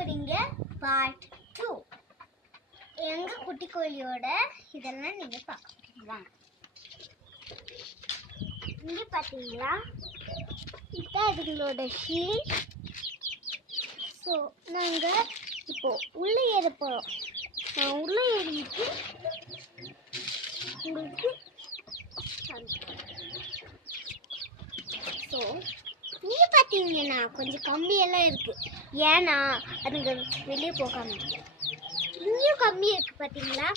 போறீங்க பார்ட் 2. எங்க குட்டி கோழியோட இதெல்லாம் நீங்க பார்க்கலாம். இங்க பாத்தீங்களா, இதான் இதுங்களோட ஷீல்ட். ஸோ நாங்க இப்போ உள்ள ஏற போறோம். உள்ள ஏறிட்டு உங்களுக்கு ஸோ இங்கே பார்த்தீங்கன்னா கொஞ்சம் கம்பியெல்லாம் இருக்குது. ஏன்னா அதுங்க வெளியே போகாமல் இருக்கு. இங்கேயும் கம்பி இருக்குது பார்த்தீங்களா,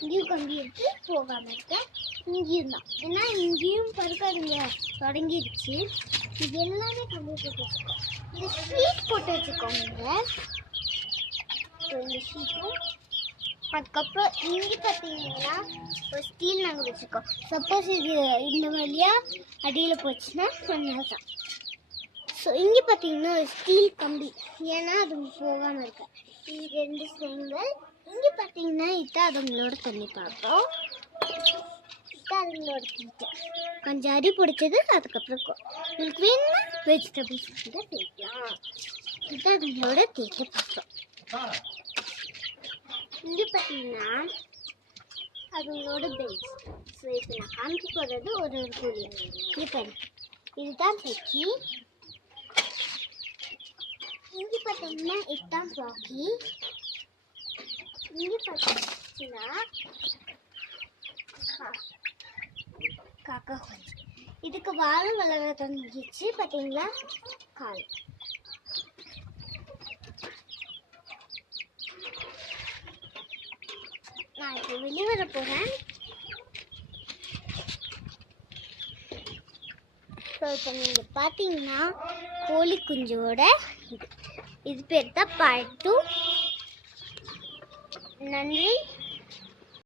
இங்கேயும் கம்பி இருக்குது, போகாமல் இருக்கு. இங்கேயும் தான், ஏன்னா இங்கேயும் பறக்காதுங்க தொடங்கிடுச்சு. இது எல்லாமே கம்பி போட்டு வச்சுருக்கோம். இது ஷீட் போட்டு வச்சுக்கோங்க. ஸோ இந்த ஷீட்டும் அதுக்கப்புறம் இங்கே பார்த்தீங்கன்னா ஒரு ஸ்டீல் நாங்கள் வச்சுருக்கோம். சப்போஸ் இது இந்த வழியாக அடியில் போச்சுன்னா சொன்னது தான். ஸோ இங்கே பார்த்தீங்கன்னா ஒரு ஸ்டீல் கம்பி, ஏன்னா அது போகாமல் இருக்கு. இது 2 செங்கல். இங்கே பார்த்தீங்கன்னா இதான் அதுங்களோட தண்ணி பார்த்தோம். இதான் அதுங்களோட தீட்டை கொஞ்சம் அடி பிடிச்சது. அதுக்கப்புறம் உங்களுக்கு வேணும்னா வெஜிடபிள்ஸ் கூட செய்யலாம். இதான் அதுங்களோட தீட்டை பார்த்தோம். இங்கே பார்த்தீங்கன்னா அதுங்களோட பெஞ்ச். ஸோ இப்போ நான் காமிக்க போகிறது ஒரு கோழி. இப்போ இதுதான் செக்கி. இங்கே பார்த்தீங்கன்னா இதுதான் பாக்கி. இங்கே பார்த்தீங்கன்னா காக்கா கொஞ்சம் இதுக்கு வாழும் வளர தந்துச்சு. பார்த்தீங்களா கால். நான் இப்போ வெளியே வர போகிறேன். ஸோ இப்போ நீங்கள் பார்த்தீங்கன்னா கோழி குஞ்சோட இது பேர் தான் பார்ட் 2. நன்றி.